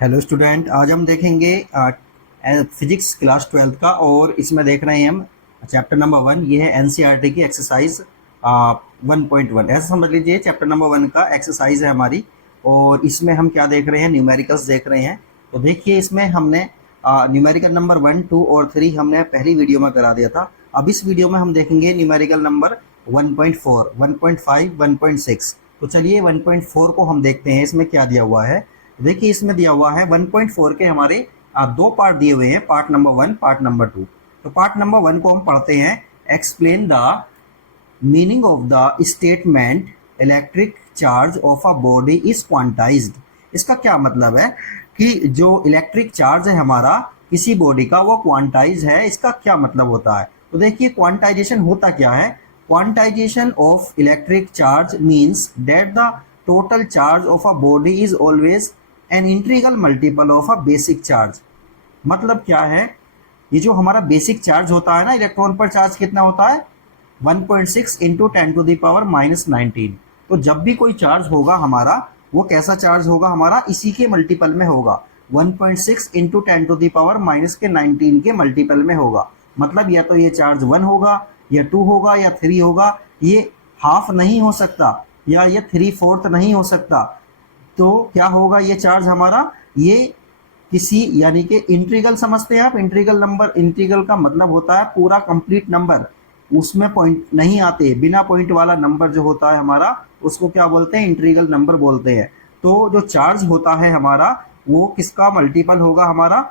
Hello student, आज हम देखेंगे फिजिक्स क्लास 12 का। और इसमें देख रहे हैं हम चैप्टर नंबर 1। ये है एनसीईआरटी की एक्सरसाइज 1.1। ऐसा समझ लीजिए चैप्टर नंबर 1 का एक्सरसाइज है हमारी। और इसमें हम क्या देख रहे हैं, न्यूमेरिकल्स देख रहे हैं। तो देखिए इसमें हमने न्यूमेरिकल नंबर 1, 2 और 3 हमने पहली वीडियो में करा दिया था। अब इस वीडियो में हम देखेंगे न्यूमेरिकल नंबर 1.4, 1.5, 1.6। तो चलिए 1.4 को हम देखते हैं इसमें क्या दिया हुआ है। देखिए इसमें दिया हुआ है 1.4 के हमारे दो पार्ट दिए हुए हैं, पार्ट नंबर 1, पार्ट नंबर 2। तो पार्ट नंबर 1 को हम पढ़ते हैं। Explain the meaning of the statement electric charge of a body is quantized. इसका क्या मतलब है कि जो इलेक्ट्रिक चार्ज है हमारा किसी बॉडी का, वो क्वांटाइज है। इसका क्या मतलब होता है? तो देखिए क्वांटाइजेशन होता क्या है। Quantization of electric charge means that the total charge of a body is always an integral multiple of a basic charge. मतलब क्या है, ये जो हमारा बेसिक चार्ज होता है ना, इलेक्ट्रॉन पर चार्ज कितना होता है 1.6 इंटू 10⁻⁹। तो जब भी कोई चार्ज होगा हमारा, वो कैसा चार्ज होगा हमारा, इसी के मल्टीपल में होगा। 1.6 इंटू 10⁻⁹ के मल्टीपल में होगा। मतलब या तो ये चार्ज 1 होगा या 2 होगा या 3 होगा। ये हाफ नहीं हो सकता या ये 3/4 नहीं हो सकता। तो क्या होगा ये चार्ज हमारा, ये किसी यानी कि इंटीग्रल समझते हैं आप। इंटीग्रल नंबर, इंटीग्रल का मतलब होता है पूरा कंप्लीट नंबर, उसमें पॉइंट नहीं आते। बिना पॉइंट वाला नंबर जो होता है हमारा, उसको क्या बोलते हैं, इंटीग्रल नंबर बोलते हैं। तो जो चार्ज होता है हमारा, वो किसका मल्टीपल होगा हमारा,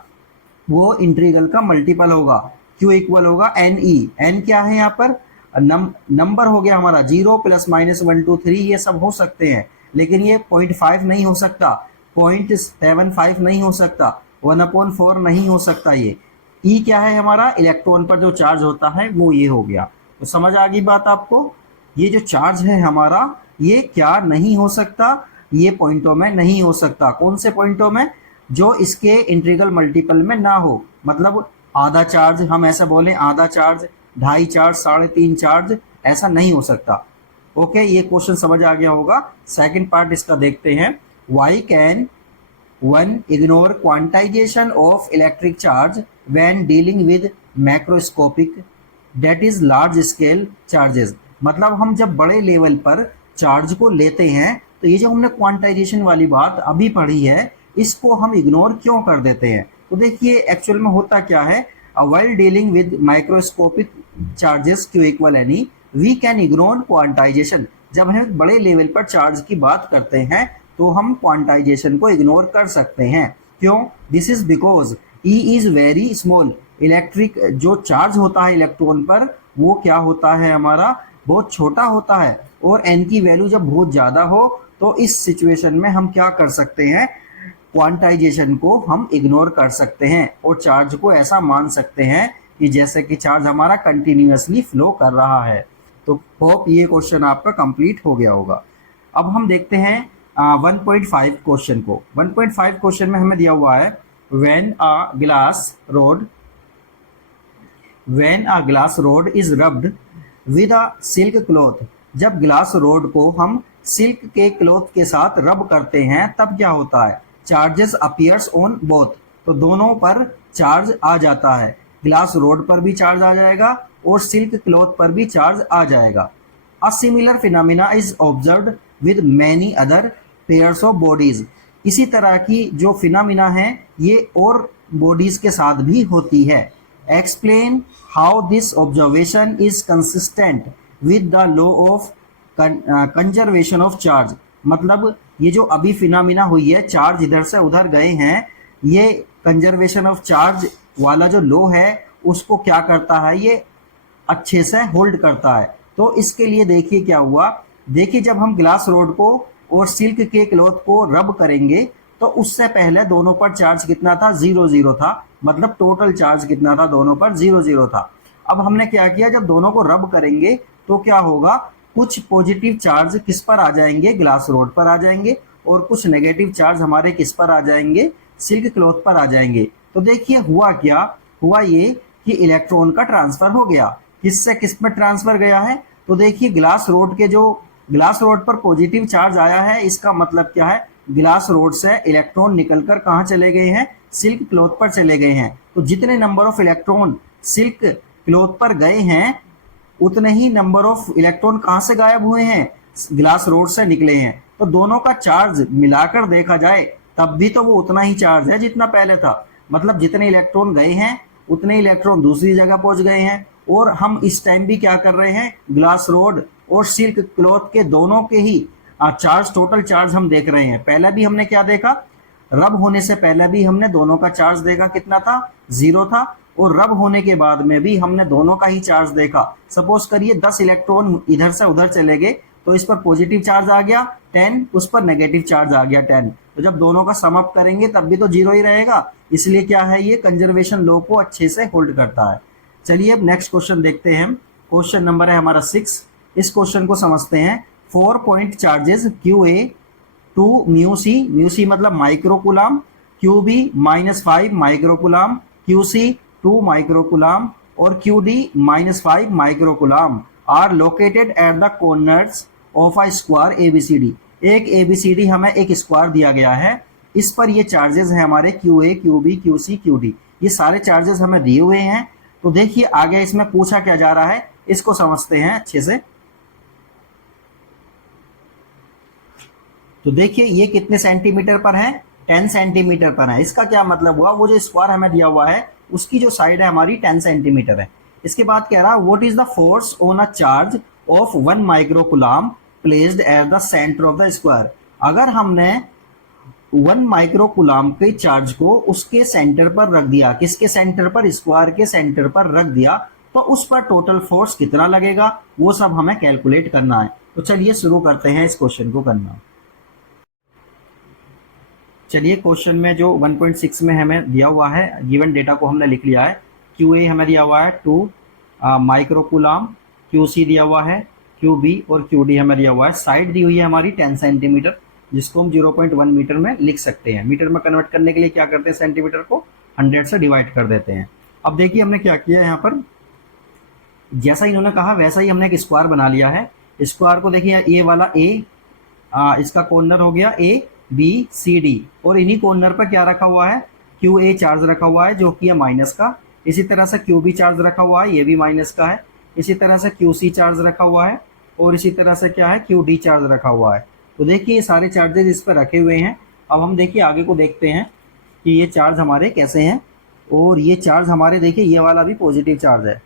वो इंटीग्रल का मल्टीपल होगा। क्यू इक्वल होगा एन ई। एन क्या है यहाँ पर, नंबर हो गया हमारा 0 प्लस माइनस 1 2 3, ये सब हो सकते हैं। लेकिन ये 0.5 नहीं हो सकता, 0.75 नहीं हो सकता, 1/4 नहीं हो सकता। ये ई क्या है हमारा, इलेक्ट्रॉन पर जो चार्ज होता है वो ये हो गया। तो समझ आ गई बात आपको। ये जो चार्ज है हमारा, ये क्या नहीं हो सकता, ये पॉइंटों में नहीं हो सकता। कौन से पॉइंटों में, जो इसके इंटीग्रल मल्टीपल में ना हो। मतलब आधा चार्ज, हम ऐसा बोले आधा चार्ज, 2.5 चार्ज, 3.5 चार्ज, ऐसा नहीं हो सकता। ओके, ये क्वेश्चन समझ आ गया होगा। सेकंड पार्ट इसका देखते हैं। Why can one ignore quantization of electric charge when dealing with macroscopic that is large scale charges. मतलब हम जब बड़े लेवल पर चार्ज को लेते हैं, तो ये जो हमने क्वांटाइजेशन वाली बात अभी पढ़ी है, इसको हम इग्नोर क्यों कर देते हैं। तो देखिए एक्चुअल में होता क्या है, while dealing with microscopic charges q equal any, we can ignore quantization। जब हम बड़े लेवल पर चार्ज की बात करते हैं, तो हम क्वांटाइजेशन को इग्नोर कर सकते हैं। क्यों? This is because E is very small. Electric जो चार्ज होता है इलेक्ट्रॉन पर, वो क्या होता है हमारा, बहुत छोटा होता है। और एन की वैल्यू जब बहुत ज़्यादा हो, तो इस सिचुएशन में हम क्या कर सकते हैं, क्वांटाइजेशन को हम इग्नोर कर सकते हैं और चार्ज को ऐसा मान सकते हैं कि जैसे कि चार्ज हमारा कंटिन्यूअसली फ्लो कर रहा है। तो होप ये क्वेश्चन आपका कंप्लीट हो गया होगा। अब हम देखते हैं 1.5 क्वेश्चन को। 1.5 क्वेश्चन में हमें दिया हुआ है, when a glass rod is rubbed with a silk cloth. जब ग्लास रोड को हम सिल्क के क्लॉथ के साथ रब करते हैं, तब क्या होता है, चार्जेस अपीयर्स ऑन बोथ। तो दोनों पर चार्ज आ जाता है। ग्लास रोड पर भी चार्ज आ जाएगा और सिल्क क्लॉथ पर भी चार्ज आ जाएगा। A similar phenomena is observed with many other pairs of bodies. इसी तरह की जो फिनोमिना है, ये और बॉडीज के साथ भी होती है। Explain how this observation is consistent with the law of conservation of charge. मतलब ये जो अभी फिनोमिना हुई है, चार्ज इधर से उधर गए हैं, ये कंजर्वेशन ऑफ चार्ज वाला जो लॉ है, उसको क्या करता है, ये अच्छे से होल्ड करता है। तो इसके लिए देखिए क्या हुआ। देखिए जब हम ग्लास रोड को और सिल्क के क्लॉथ को रब करेंगे, तो उससे पहले दोनों पर चार्ज कितना था, 0 था। मतलब टोटल चार्ज कितना था, दोनों पर 0 था। अब हमने क्या किया, जब दोनों को रब करेंगे तो क्या होगा, कुछ पॉजिटिव चार्ज किस पर आ जाएंगे, ग्लास रोड पर आ जाएंगे, और कुछ नेगेटिव चार्ज हमारे किस पर आ जाएंगे, सिल्क क्लॉथ पर आ जाएंगे। तो देखिए हुआ क्या, हुआ ये कि इलेक्ट्रॉन का ट्रांसफर हो गया। किससे किस में ट्रांसफर गया है, तो देखिए ग्लास रोड पर पॉजिटिव चार्ज आया है, इसका मतलब क्या है, ग्लास रोड से इलेक्ट्रॉन निकलकर कहाँ चले गए हैं, सिल्क क्लॉथ पर चले गए हैं। तो जितने number of electron silk cloth पर गए हैं उतने ही नंबर ऑफ इलेक्ट्रॉन कहाँ से गायब हुए हैं, ग्लास रोड से निकले हैं। तो दोनों का चार्ज मिलाकर देखा जाए तब भी तो वो उतना ही चार्ज है जितना पहले था। मतलब जितने इलेक्ट्रॉन गए हैं उतने इलेक्ट्रॉन दूसरी जगह पहुंच गए हैं। और हम इस टाइम भी क्या कर रहे हैं, ग्लास रोड और सिल्क क्लॉथ के दोनों के ही चार्ज, टोटल चार्ज हम देख रहे हैं। पहले भी हमने क्या देखा, रब होने से पहले भी हमने दोनों का चार्ज देखा, कितना था, 0 था। और रब होने के बाद में भी हमने दोनों का ही चार्ज देखा। सपोज करिए 10 इलेक्ट्रॉन इधर से उधर चले गए तो इस पर पॉजिटिव चार्ज आ गया 10, उस पर नेगेटिव चार्ज आ गया 10। तो जब दोनों का सम अप करेंगे तब भी तो 0 ही रहेगा। इसलिए क्या है, ये कंजर्वेशन लॉ को अच्छे से होल्ड करता है। चलिए अब नेक्स्ट क्वेश्चन देखते हैं। क्वेश्चन नंबर है हमारा 6। इस क्वेश्चन को समझते हैं। 4 point charges Q A 2 mu C मतलब microcoulomb, Q B -5 microcoulomb, Q C 2 microcoulomb और Q D -5 microcoulomb are located at the corners of a square ABCD. एक एबीसीडी हमें एक स्क्वायर दिया गया है, इस पर ये चार्जेस हैं हमारे Q A, Q B, Q C, Q D. ये सारे चार्जेस हमें दिए हुए हैं। तो देखिए आगे इसमें पूछा क्या जा रहा है, इसको समझते हैं अच्छे से। तो देखिए ये कितने सेंटीमीटर पर है, 10 सेंटीमीटर पर है। इसका क्या मतलब हुआ, वो जो स्क्वायर हमें दिया हुआ है उसकी जो साइड है हमारी 10 सेंटीमीटर है। इसके बाद कह रहा what is the force on a charge of 1 microcoulomb placed at the centre of the square. अगर हमने 1 माइक्रोकुलाम के चार्ज को उसके सेंटर पर रख दिया, किसके सेंटर पर, स्क्वायर के सेंटर पर रख दिया, तो उस पर टोटल फोर्स कितना लगेगा, वो सब हमें कैलकुलेट करना है। तो चलिए शुरू करते हैं इस क्वेश्चन को करना। चलिए क्वेश्चन में जो 1.6 में हमें दिया हुआ है, गिवन डेटा को हमने लिख लिया है। क्यू ए हमें दिया हुआ है 2 माइक्रोकुलाम, क्यू सी दिया हुआ है, क्यू बी और क्यू डी हमें दिया हुआ है। साइड दी हुई है हमारी 10 सेंटीमीटर, जिसको हम 0.1 मीटर में लिख सकते हैं। मीटर में कन्वर्ट करने के लिए क्या करते हैं, सेंटीमीटर को 100 से डिवाइड कर देते हैं। अब देखिए हमने क्या किया यहाँ पर, जैसा इन्होंने कहा वैसा ही हमने एक स्क्वायर बना लिया है। स्क्वायर को देखिए ये वाला ए, इसका कॉर्नर हो गया ए बी सी डी, और इन्हीं कॉर्नर पर क्या रखा हुआ है, क्यू ए चार्ज रखा हुआ है जो कि है माइनस का। इसी तरह से क्यू बी चार्ज रखा हुआ है, ये भी माइनस का है। इसी तरह से क्यू सी चार्ज रखा हुआ है और इसी तरह से क्या है, क्यू डी चार्ज रखा हुआ है। तो देखिए ये सारे चार्जेस इस पर रखे हुए हैं। अब हम देखिए आगे को देखते हैं कि ये चार्ज हमारे कैसे हैं। और ये चार्ज हमारे देखिए ये वाला भी पॉजिटिव चार्ज है,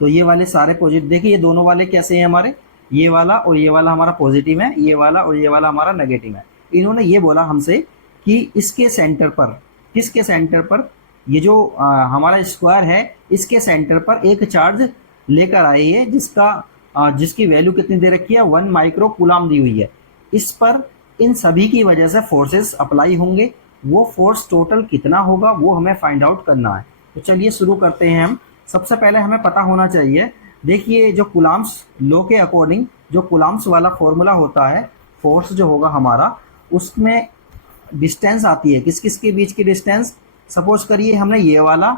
तो ये वाले सारे पॉजिटिव, देखिए ये दोनों वाले कैसे हैं हमारे, ये वाला और ये वाला हमारा पॉजिटिव है, ये वाला और ये वाला हमारा नेगेटिव है। इन्होंने ये बोला हमसे कि इसके सेंटर पर, किसके सेंटर पर, ये जो हमारा स्क्वायर है इसके सेंटर पर एक चार्ज लेकर आइए जिसकी वैल्यू कितनी दे रखी है, 1 माइक्रो कूलाम दी हुई है। इस पर इन सभी की वजह से फोर्सेस अप्लाई होंगे। वो फोर्स टोटल कितना होगा वो हमें फाइंड आउट करना है। तो चलिए शुरू करते हैं हम। सबसे पहले हमें पता होना चाहिए, देखिए जो कूलाम्स लॉ के अकॉर्डिंग जो कूलाम्स वाला फॉर्मूला होता है, फोर्स जो होगा हमारा उसमें डिस्टेंस आती है, किस किस के बीच की डिस्टेंस। सपोज करिए हमने ये वाला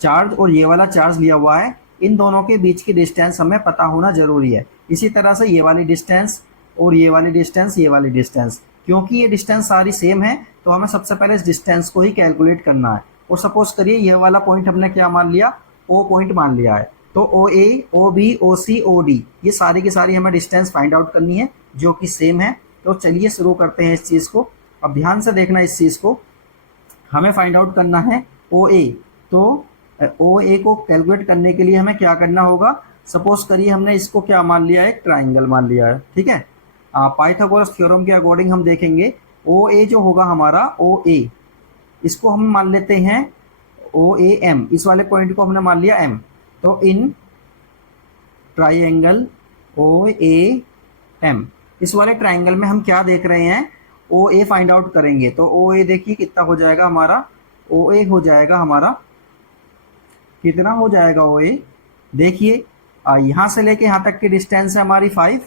चार्ज और ये वाला चार्ज लिया हुआ है, इन दोनों के बीच की डिस्टेंस हमें पता होना जरूरी है। इसी तरह से ये वाली डिस्टेंस और ये वाली डिस्टेंस, ये वाली डिस्टेंस, क्योंकि ये डिस्टेंस सारी सेम है तो हमें सबसे पहले इस डिस्टेंस को ही कैलकुलेट करना है। और सपोज करिए ये वाला पॉइंट हमने क्या मान लिया, ओ पॉइंट मान लिया है। तो ओ ए, ओ बी, ओ सी, ओ डी, ये सारी की सारी हमें डिस्टेंस फाइंड आउट करनी है जो कि सेम है। तो चलिए शुरू करते हैं इस चीज़ को। अब ध्यान से देखना इस चीज़ को, हमें फाइंड आउट करना है ओ ए। तो ओ ए को कैलकुलेट करने के लिए हमें क्या करना होगा, सपोज करिए हमने इसको क्या मान लिया है, एक ट्राइंगल मान लिया है, ठीक है। पाइथागोरस थ्योरम के अकॉर्डिंग हम देखेंगे ओ ए जो होगा हमारा, ओ ए इसको हम मान लेते हैं ओ ए एम, इस वाले पॉइंट को हमने मान लिया एम। तो in triangle O A M, इस वाले ट्राइंगल में हम क्या देख रहे हैं, ओ ए फाइंड आउट करेंगे। तो ओ ए देखिए कितना हो जाएगा हमारा, ओ ए हो जाएगा हमारा, कितना हो जाएगा ओ ए, देखिए यहाँ से लेके यहाँ तक की डिस्टेंस है हमारी 5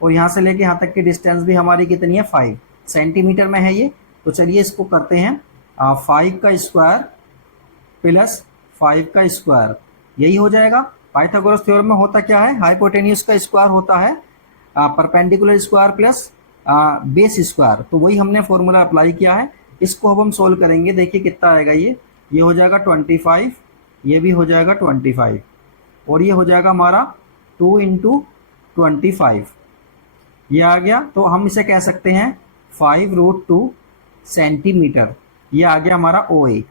और यहाँ से लेके यहाँ तक की डिस्टेंस भी हमारी कितनी है, 5 सेंटीमीटर में है ये। तो चलिए इसको करते हैं 5 का स्क्वायर प्लस 5 का स्क्वायर, यही हो जाएगा। पाइथागोरस थ्योरम में होता क्या है, हाइपोटेन्यूज का स्क्वायर होता है perpendicular square plus base square, तो वही हमने फॉर्मूला अप्लाई किया है। इसको अब हम सोल्व करेंगे, देखिए कितना आएगा। ये हो जाएगा 25, ये भी हो जाएगा 25, और ये हो जाएगा हमारा 2 इंटू 25, ये आ गया। तो हम इसे कह सकते हैं 5√2 सेंटीमीटर। ये आ गया हमारा ओ ए।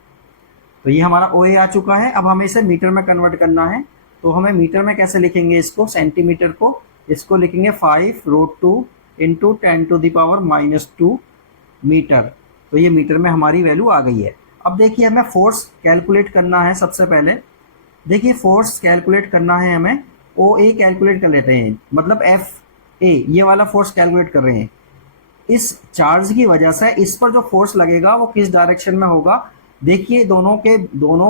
तो ये हमारा ओ ए आ चुका है। अब हमें इसे मीटर में कन्वर्ट करना है, तो हमें मीटर में कैसे लिखेंगे इसको, सेंटीमीटर को, इसको लिखेंगे 5√2 इंटू 10⁻⁻² मीटर। तो ये मीटर में हमारी वैल्यू आ गई है। अब देखिए हमें फोर्स कैलकुलेट करना है। सबसे पहले देखिए फोर्स कैलकुलेट करना है हमें, ओ ए कैलकुलेट कर लेते हैं, मतलब एफ ए, ये वाला फोर्स कैलकुलेट कर रहे हैं। इस चार्ज की वजह से इस पर जो फोर्स लगेगा वो किस डायरेक्शन में होगा। देखिए दोनों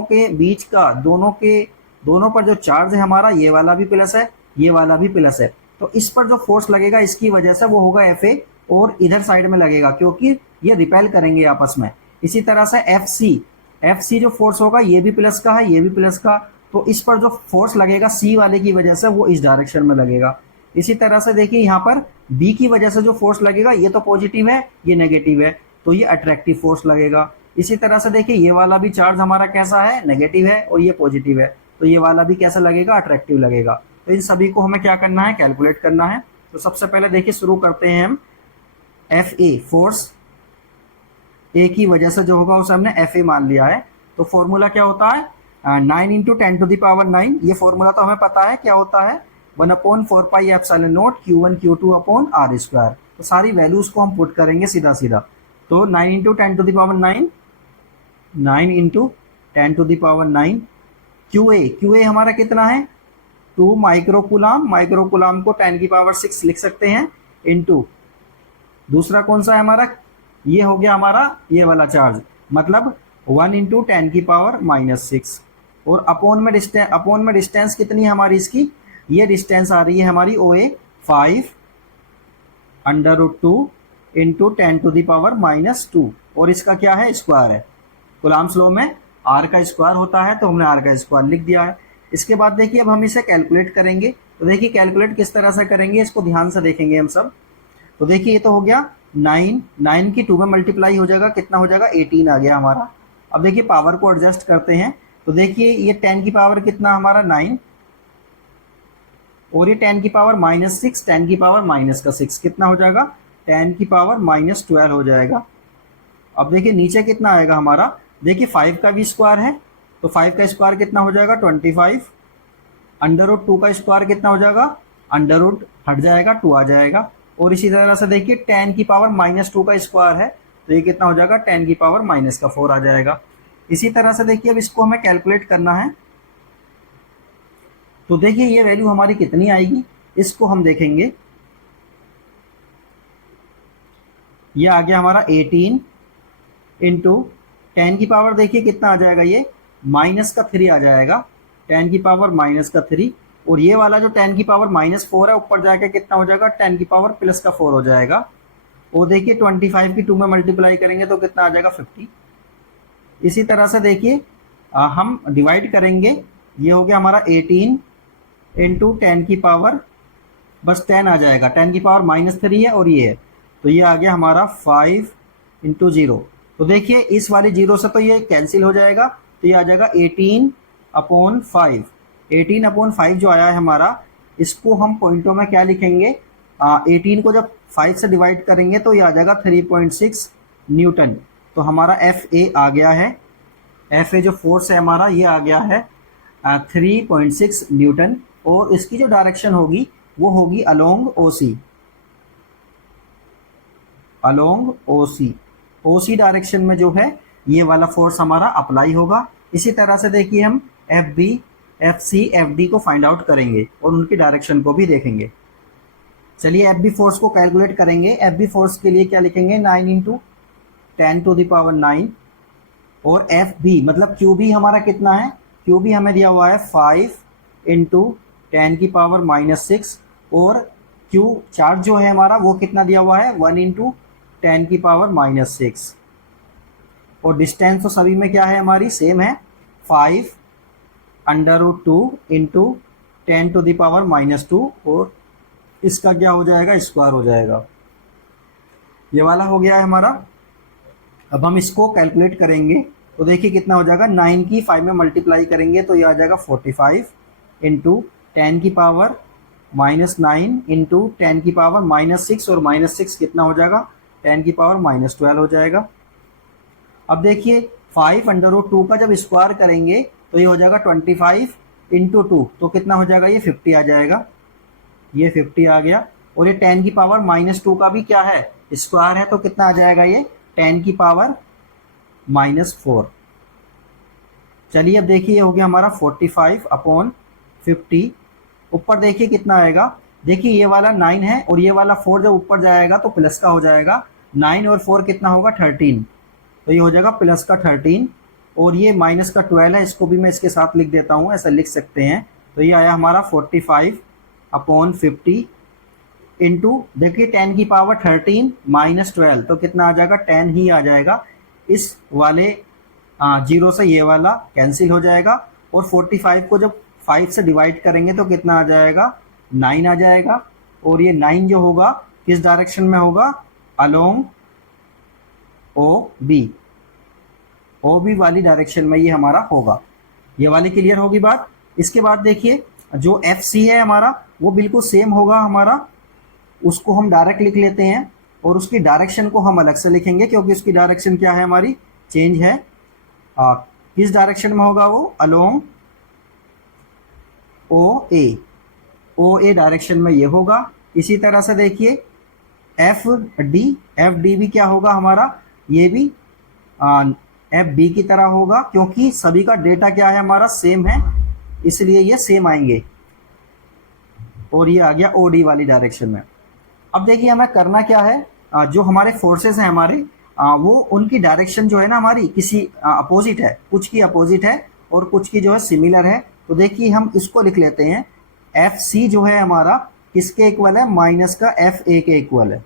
के बीच का, दोनों पर जो चार्ज है हमारा, ये वाला भी प्लस है, ये वाला भी प्लस है। तो इस पर जो फोर्स लगेगा इसकी वजह से वो होगा एफ ए, और इधर साइड में लगेगा क्योंकि ये रिपेल करेंगे आपस में। इसी तरह से एफ सी जो फोर्स होगा ये भी प्लस का है, ये भी प्लस का। तो इस पर जो फोर्स लगेगा सी वाले की वजह से वो इस डायरेक्शन में लगेगा। इसी तरह से देखिए यहाँ पर बी की वजह से जो फोर्स लगेगा ये तो पॉजिटिव है, ये नेगेटिव है, तो ये अट्रैक्टिव फोर्स लगेगा। इसी तरह से देखिए ये वाला भी चार्ज हमारा कैसा है, नेगेटिव है, और ये पॉजिटिव है, तो ये वाला भी कैसा लगेगा, अट्रैक्टिव लगेगा। तो इन सभी को हमें क्या करना है, कैलकुलेट करना है। तो सबसे पहले देखिए शुरू करते हैं हम। एफ ए, फोर्स ए की वजह से जो होगा उसे हमने एफ ए मान लिया है। तो फॉर्मूला क्या होता है, 9 इंटू 10⁻⁹। ये फॉर्मूला तो हमें पता है क्या होता है, 1/4πε0 Q1 Q2 upon are square. तो सारी वैल्यूज को हम पुट करेंगे सीधा सीधा। तो 9 इंटू 10⁻⁹, 9 इंटू 10⁻⁹, क्यू ए हमारा कितना है, 2 माइक्रोकुलाम, माइक्रोकुलाम को 10⁶ लिख सकते हैं, इंटू दूसरा कौन सा है हमारा, ये हो गया हमारा ये वाला चार्ज, मतलब 1 इंटू 10⁻⁻6, और अपोन में डिस्टेंस कितनी है हमारी इसकी, ये डिस्टेंस आ रही है हमारी ओ ए 5√2 इंटू 10⁻⁻2, और इसका क्या है, स्क्वायर है। कुलाम्स लॉ में आर का स्क्वायर होता है, तो हमने आर का स्क्वायर लिख दिया है। इसके बाद देखिए अब हम इसे कैलकुलेट करेंगे। तो देखिए कैलकुलेट किस तरह से करेंगे, इसको ध्यान से देखेंगे हम सब। तो देखिए ये तो हो गया 9 की 2 में मल्टीप्लाई हो जाएगा, कितना हो जाएगा, 18 आ गया हमारा। अब देखिए पावर को एडजस्ट करते हैं। तो देखिए ये 10 की पावर कितना हमारा 9, और ये 10 की पावर -6, 10 की पावर -6 कितना हो जाएगा, 10 की पावर -12 हो जाएगा। अब देखिए नीचे कितना आएगा हमारा, देखिए 5 का भी स्क्वायर है, तो 5 का स्क्वायर कितना हो जाएगा 25, √2 का स्क्वायर कितना हो जाएगा, √ हट जाएगा 2 आ जाएगा। और इसी तरह से देखिए 10 की पावर -2 का स्क्वायर है, तो ये कितना हो जाएगा, 10 की पावर -4 आ जाएगा। इसी तरह से देखिए अब इसको हमें कैलकुलेट करना है। तो देखिए ये वैल्यू हमारी कितनी आएगी, इसको हम देखेंगे। ये आ गया हमारा 18 इंटू 10 की पावर, देखिए कितना आ जाएगा, ये -3 आ जाएगा, 10 की पावर -3, और ये वाला जो 10 की पावर -4 है ऊपर जाके कितना हो जाएगा, 10 की पावर +4 हो जाएगा। और देखिए 25 की 2 में मल्टीप्लाई करेंगे तो कितना आ जाएगा, 50। इसी तरह से देखिए हम डिवाइड करेंगे, ये हो गया हमारा 18 इंटू 10 की पावर, बस 10 आ जाएगा, 10 की पावर -3 है, और ये है, तो ये आ गया हमारा 5 इंटू 0। तो देखिए इस वाली 0 से तो ये कैंसिल हो जाएगा, तो ये आ जाएगा 18/5। 18/5 जो आया है हमारा, इसको हम पॉइंटों में क्या लिखेंगे, 18 को जब 5 से डिवाइड करेंगे तो ये आ जाएगा 3.6 न्यूटन। तो हमारा एफ ए आ गया है, एफ ए जो फोर्स है हमारा ये आ गया है 3.6 न्यूटन, और इसकी जो डायरेक्शन होगी वो होगी अलोंग ओ सी, अलोंग ओ सी डायरेक्शन में जो है ये वाला फोर्स हमारा अप्लाई होगा। इसी तरह से देखिए हम F B, F C, F D को फाइंड आउट करेंगे और उनकी डायरेक्शन को भी देखेंगे। चलिए एफ बी फोर्स को कैलकुलेट करेंगे। एफ बी फोर्स के लिए क्या लिखेंगे, 9 इंटू 10⁻⁹, और एफ बी मतलब क्यू बी हमारा कितना है, क्यू बी हमें दिया हुआ है 5 इंटू 10 की पावर -6, और क्यू चार्ज जो है हमारा वो कितना दिया हुआ है, 1 इंटू 10 की पावर -6, और डिस्टेंस तो सभी में क्या है हमारी सेम है, 5√2 इंटू 10⁻⁻², और इसका क्या हो जाएगा, स्क्वायर हो जाएगा। ये वाला हो गया है हमारा। अब हम इसको कैलकुलेट करेंगे तो देखिए कितना हो जाएगा, 9 की 5 में मल्टीप्लाई करेंगे तो ये आ जाएगा 45 इंटू 10 की पावर -9 इंटू 10 की पावर -6, और -6 कितना हो जाएगा, 10 की पावर -12 हो जाएगा। अब देखिए 5√2 का जब स्क्वायर करेंगे तो ये हो जाएगा 25 इंटू 2, तो कितना हो जाएगा, ये 50 आ जाएगा, ये 50 आ गया। और ये 10 की पावर -2 का भी क्या है, स्क्वायर है, तो कितना आ जाएगा, ये 10 की पावर -4। चलिए अब देखिए ये हो गया हमारा 45/50। ऊपर देखिए कितना आएगा, देखिए ये वाला 9 है और ये वाला 4 जब ऊपर जाएगा तो प्लस का हो जाएगा, 9 और 4 कितना होगा, 13, तो ये हो जाएगा प्लस का 13। और ये माइनस का 12 है, इसको भी मैं इसके साथ लिख देता हूँ, ऐसा लिख सकते हैं। तो ये आया हमारा 45/50 इंटू देखिए 10 की पावर 13 -12, तो कितना आ जाएगा, 10 ही आ जाएगा। इस वाले 0 से ये वाला कैंसिल हो जाएगा, और 45 को जब 5 से डिवाइड करेंगे तो कितना आ जाएगा, 9 आ जाएगा। और ये 9 जो होगा किस डायरेक्शन में होगा, अलोंग ओ बी वाली डायरेक्शन में ये हमारा होगा। ये वाली क्लियर होगी बात। इसके बाद देखिए जो एफ सी है हमारा वो बिल्कुल सेम होगा हमारा, उसको हम डायरेक्ट लिख लेते हैं, और उसकी डायरेक्शन को हम अलग से लिखेंगे क्योंकि उसकी डायरेक्शन क्या है, हमारी चेंज है। किस डायरेक्शन में होगा वो, अलोंग ओ ए डायरेक्शन में ये होगा। इसी तरह से देखिए एफ डी भी क्या होगा हमारा, ये भी एफ बी की तरह होगा, क्योंकि सभी का डेटा क्या है हमारा, सेम है, इसलिए ये सेम आएंगे। और ये आ गया ओ डी वाली डायरेक्शन में। अब देखिए हमें करना क्या है, जो हमारे फोर्सेस हैं हमारे, वो उनकी डायरेक्शन जो है ना हमारी किसी अपोजिट है, कुछ की अपोजिट है और कुछ की जो है सिमिलर है। तो देखिए हम इसको लिख लेते हैं, एफ सी जो है हमारा किसके इक्वल है, माइनस का एफ ए के इक्वल है।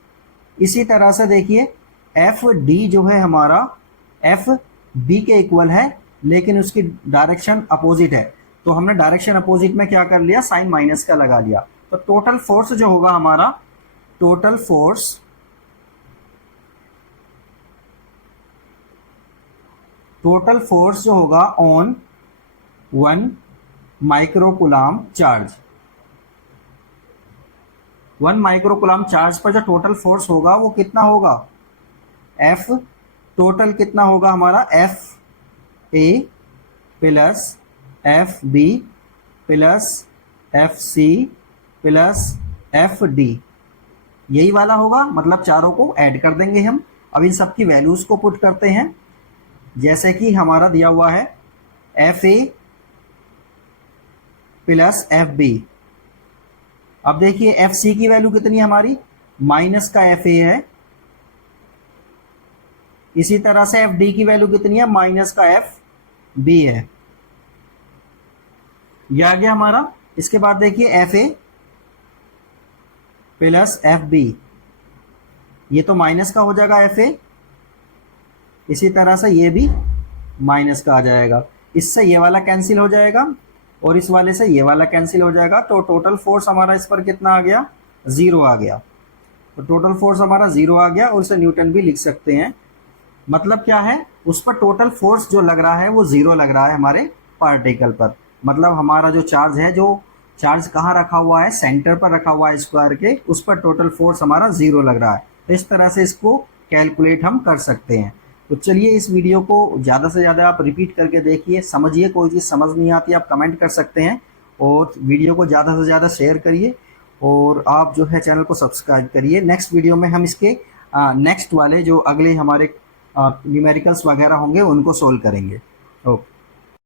इसी तरह से देखिए एफ डी जो है हमारा एफ बी के इक्वल है, लेकिन उसकी डायरेक्शन अपोजिट है, तो हमने डायरेक्शन अपोजिट में क्या कर लिया, साइन माइनस का लगा लिया। तो टोटल फोर्स जो होगा हमारा, टोटल फोर्स जो होगा on 1 microcoulomb charge, 1 microcoulomb charge पर जो टोटल फोर्स होगा वो कितना होगा, एफ टोटल कितना होगा हमारा, F A plus F B plus F C plus F D, यही वाला होगा। मतलब चारों को ऐड कर देंगे हम। अब इन सब की वैल्यूज को पुट करते हैं, जैसे कि हमारा दिया हुआ है F A plus F B. अब देखिए एफ सी की वैल्यू कितनी है हमारी, माइनस का एफ ए है। इसी तरह से एफ डी की वैल्यू कितनी है, माइनस का एफ बी है। यह आ गया हमारा। इसके बाद देखिए F A plus F B, ये तो माइनस का हो जाएगा एफ ए, इसी तरह से ये भी माइनस का आ जाएगा। इससे ये वाला कैंसिल हो जाएगा और इस वाले से ये वाला कैंसिल हो जाएगा। तो टोटल फोर्स हमारा इस पर कितना आ गया, 0 आ गया। तो टोटल फोर्स हमारा 0 आ गया, और इसे न्यूटन भी लिख सकते हैं। मतलब क्या है, उस पर टोटल फोर्स जो लग रहा है वो 0 लग रहा है हमारे पार्टिकल पर। मतलब हमारा जो चार्ज है, जो चार्ज कहाँ रखा हुआ है, सेंटर पर रखा हुआ है स्क्वायर के, उस पर टोटल फोर्स हमारा 0 लग रहा है। तो इस तरह से इसको कैलकुलेट हम कर सकते हैं। तो चलिए इस वीडियो को ज़्यादा से ज़्यादा आप रिपीट करके देखिए, समझिए। कोई चीज़ समझ नहीं आती आप कमेंट कर सकते हैं, और वीडियो को ज़्यादा से ज़्यादा शेयर करिए, और आप जो है चैनल को सब्सक्राइब करिए। नेक्स्ट वीडियो में हम इसके नेक्स्ट वाले जो अगले हमारे न्यूमेरिकल्स वगैरह होंगे उनको सोल्व करेंगे। ओके।